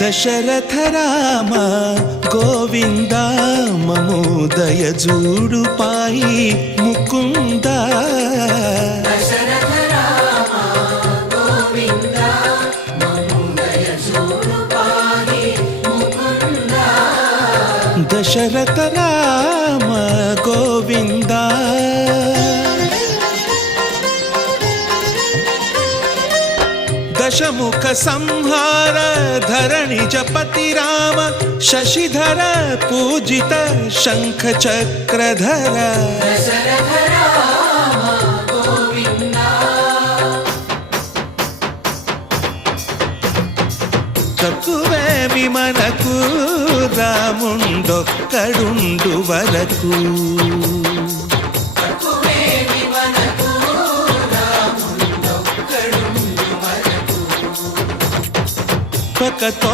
దశరథ రామ గోవింద మమోదయ జూడు పాయి ముకుంద దశరథ రామ గోవింద మమోదయ జూడు పాయి ముకుంద దశరథ రామ గోవింద दशमुख संहार धरणि जपति राम शशिधर पूजित शंख चक्रधर दशरथ राम गोविंद तकुवे विमनकु रामुंडొక్కడుండు వరకు పకతో